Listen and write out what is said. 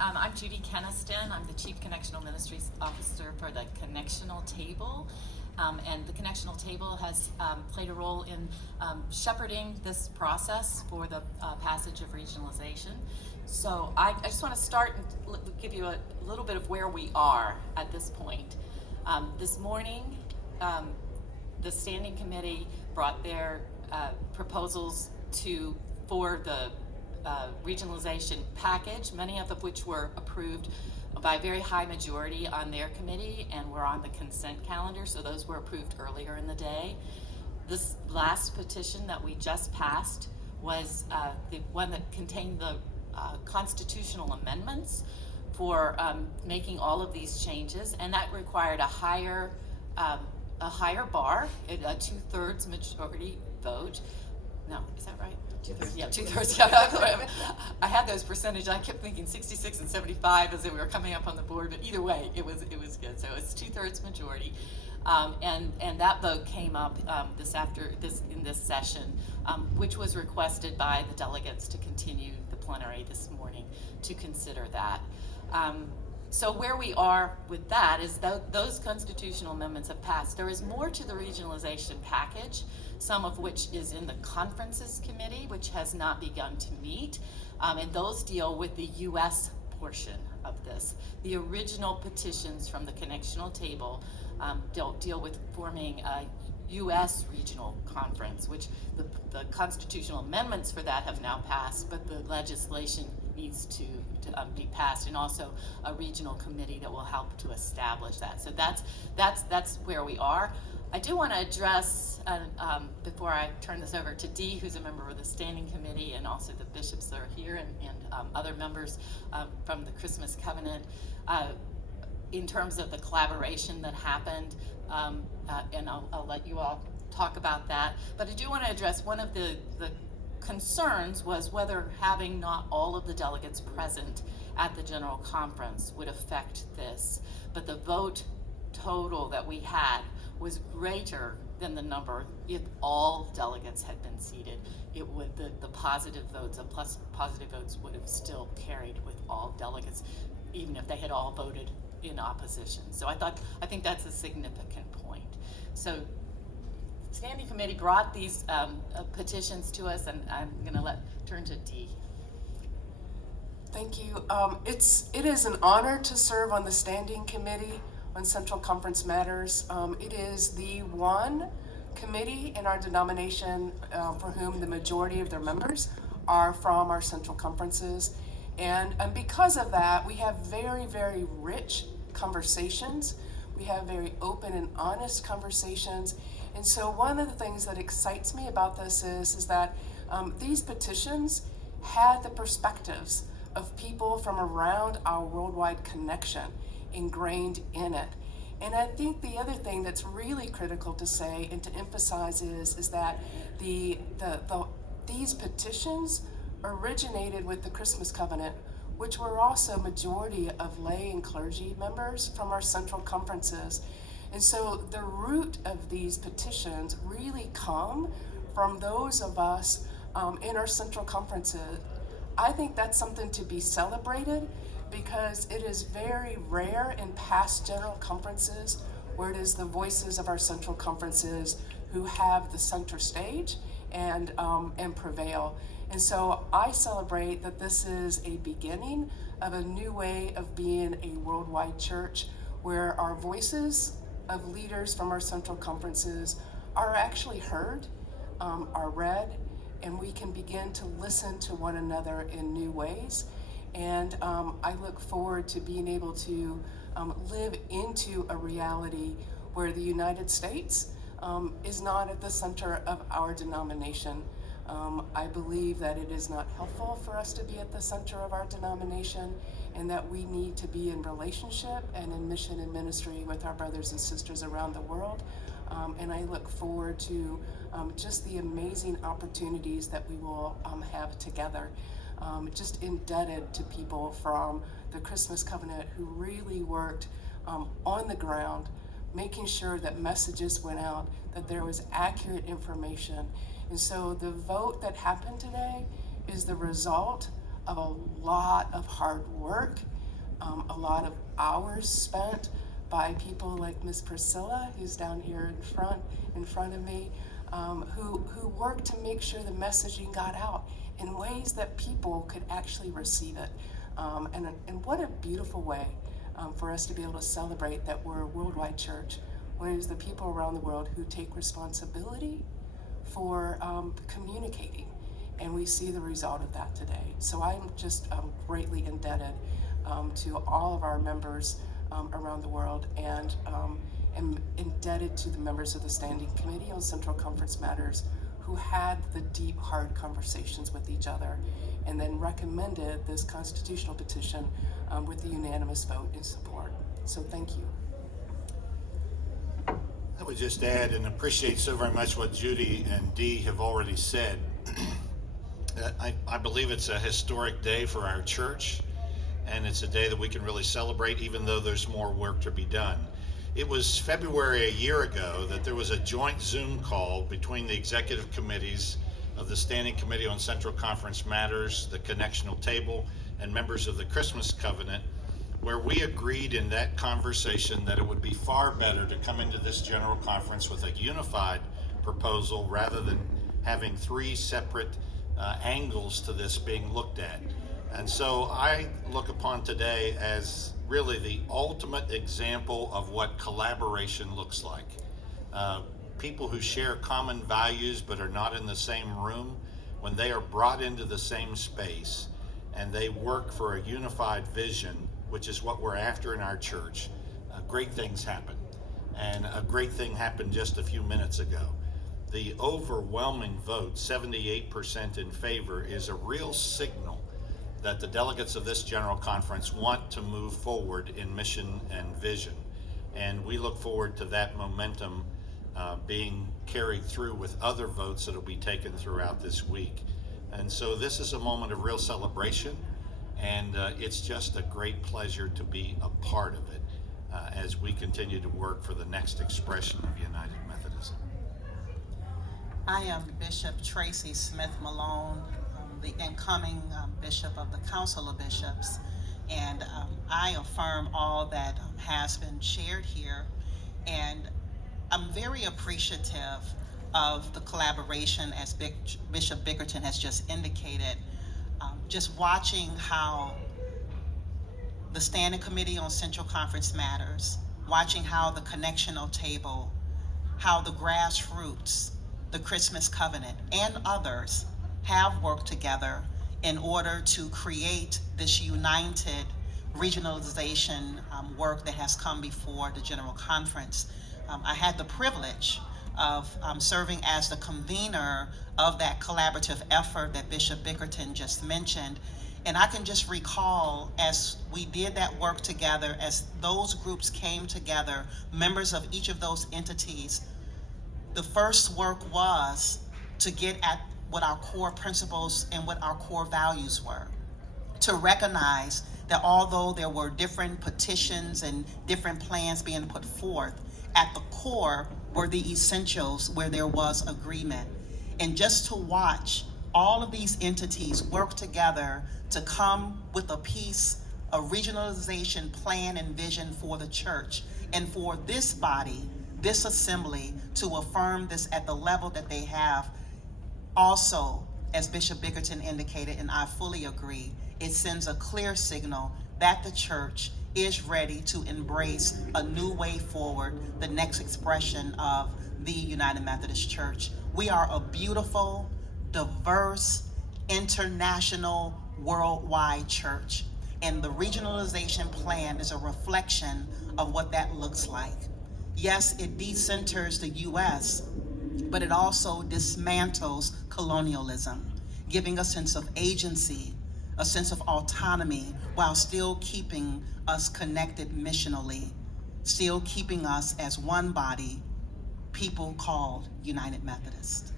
I'm Judy Keniston. I'm the Chief Connectional Ministries Officer for the Connectional Table. And the Connectional Table has played a role in shepherding this process for the passage of regionalization. So I just want to start and give you a little bit of where we are at this point. This morning, the Standing Committee brought their proposals for the regionalization package, many of which were approved by a very high majority on their committee and were on the consent calendar, so those were approved earlier in the day. This last petition that we just passed was the one that contained the constitutional amendments for making all of these changes, and that required a higher bar, a 2/3 majority vote. No, is that right? 2/3, yeah, 2/3. Yeah, I had those percentages. I kept thinking 66 and 75 as they were coming up on the board, but either way, it was good. So it's 2/3 majority, and that vote came up in this session, which was requested by the delegates to continue the plenary this morning to consider that. So where we are with that is those constitutional amendments have passed. There is more to the regionalization package, some of which is in the conferences committee, which has not begun to meet, and those deal with the U.S. portion of this. The original petitions from the Connectional Table deal with forming a U.S. regional conference, which the constitutional amendments for that have now passed, but the legislation needs to be passed, and also a regional committee that will help to establish that. So that's where we are. I do want to address, before I turn this over to Dee, who's a member of the Standing Committee, and also the bishops that are here, and other members from the Christmas Covenant, in terms of the collaboration that happened, and I'll let you all talk about that. But I do want to address one of the concerns was whether having not all of the delegates present at the General Conference would affect this. But the vote total that we had was greater than the number if all delegates had been seated. It would, the positive votes, the plus positive votes would have still carried with all delegates, even if they had all voted in opposition. So I think that's a significant point. So Standing Committee brought these petitions to us, and I'm going to turn to Dee. Thank you. It is an honor to serve on the Standing Committee on Central Conference Matters. It is the one committee in our denomination for whom the majority of their members are from our central conferences. And because of that, we have very, very rich conversations. We have very open and honest conversations. And so one of the things that excites me about this is that these petitions had the perspectives of people from around our worldwide connection ingrained in it. And I think the other thing that's really critical to say and to emphasize is that these petitions originated with the Christmas Covenant, which were also majority of lay and clergy members from our central conferences. And so the root of these petitions really come from those of us in our central conferences. I think that's something to be celebrated, because it is very rare in past general conferences where it is the voices of our central conferences who have the center stage and prevail. And so I celebrate that this is a beginning of a new way of being a worldwide church, where our voices of leaders from our central conferences are actually heard, are read, and we can begin to listen to one another in new ways. And I look forward to being able to live into a reality where the United States is not at the center of our denomination. I believe that it is not helpful for us to be at the center of our denomination, and that we need to be in relationship and in mission and ministry with our brothers and sisters around the world. And I look forward to just the amazing opportunities that we will have together. Just indebted to people from the Christmas Covenant who really worked on the ground, making sure that messages went out, that there was accurate information. And so the vote that happened today is the result of a lot of hard work, a lot of hours spent by people like Miss Priscilla, who's down here in front of me, who worked to make sure the messaging got out in ways that people could actually receive it. And what a beautiful way for us to be able to celebrate that we're a worldwide church, where it's the people around the world who take responsibility for communicating. And we see the result of that today. So I'm just greatly indebted to all of our members around the world, and am indebted to the members of the Standing Committee on Central Conference Matters who had the deep, hard conversations with each other and then recommended this constitutional petition with the unanimous vote in support. So thank you. I would just add and appreciate so very much what Judy and Dee have already said. I believe it's a historic day for our church, and it's a day that we can really celebrate, even though there's more work to be done. It was February a year ago that there was a joint Zoom call between the executive committees of the Standing Committee on Central Conference Matters, the Connectional Table, and members of the Christmas Covenant, where we agreed in that conversation that it would be far better to come into this general conference with a unified proposal rather than having three separate angles to this being looked at. And so I look upon today as really the ultimate example of what collaboration looks like. People who share common values but are not in the same room, when they are brought into the same space and they work for a unified vision, which is what we're after in our church, great things happen. And a great thing happened just a few minutes ago. The overwhelming vote, 78% in favor, is a real signal that the delegates of this General Conference want to move forward in mission and vision. And we look forward to that momentum being carried through with other votes that will be taken throughout this week. And so this is a moment of real celebration, and it's just a great pleasure to be a part of it as we continue to work for the next expression of United Methodism. I am Bishop Tracy Smith Malone, the incoming Bishop of the Council of Bishops, and I affirm all that has been shared here, and I'm very appreciative of the collaboration, as Bishop Bickerton has just indicated. Just watching how the Standing Committee on Central Conference Matters, watching how the Connectional Table, how the grassroots, the Christmas Covenant, and others have worked together in order to create this united regionalization work that has come before the General Conference. I had the privilege of serving as the convener of that collaborative effort that Bishop Bickerton just mentioned. And I can just recall, as we did that work together, as those groups came together, members of each of those entities, the first work was to get at what our core principles and what our core values were. To recognize that although there were different petitions and different plans being put forth, at the core were the essentials where there was agreement. And just to watch all of these entities work together to come with a piece, a regionalization plan and vision for the church, and for this body, this assembly, to affirm this at the level that they have. Also, as Bishop Bickerton indicated, and I fully agree, it sends a clear signal that the church is ready to embrace a new way forward, the next expression of the United Methodist Church. We are a beautiful, diverse, international, worldwide church, and the regionalization plan is a reflection of what that looks like. Yes, it decenters the U.S., but it also dismantles colonialism, giving a sense of agency, a sense of autonomy, while still keeping us connected missionally, still keeping us as one body, people called United Methodist.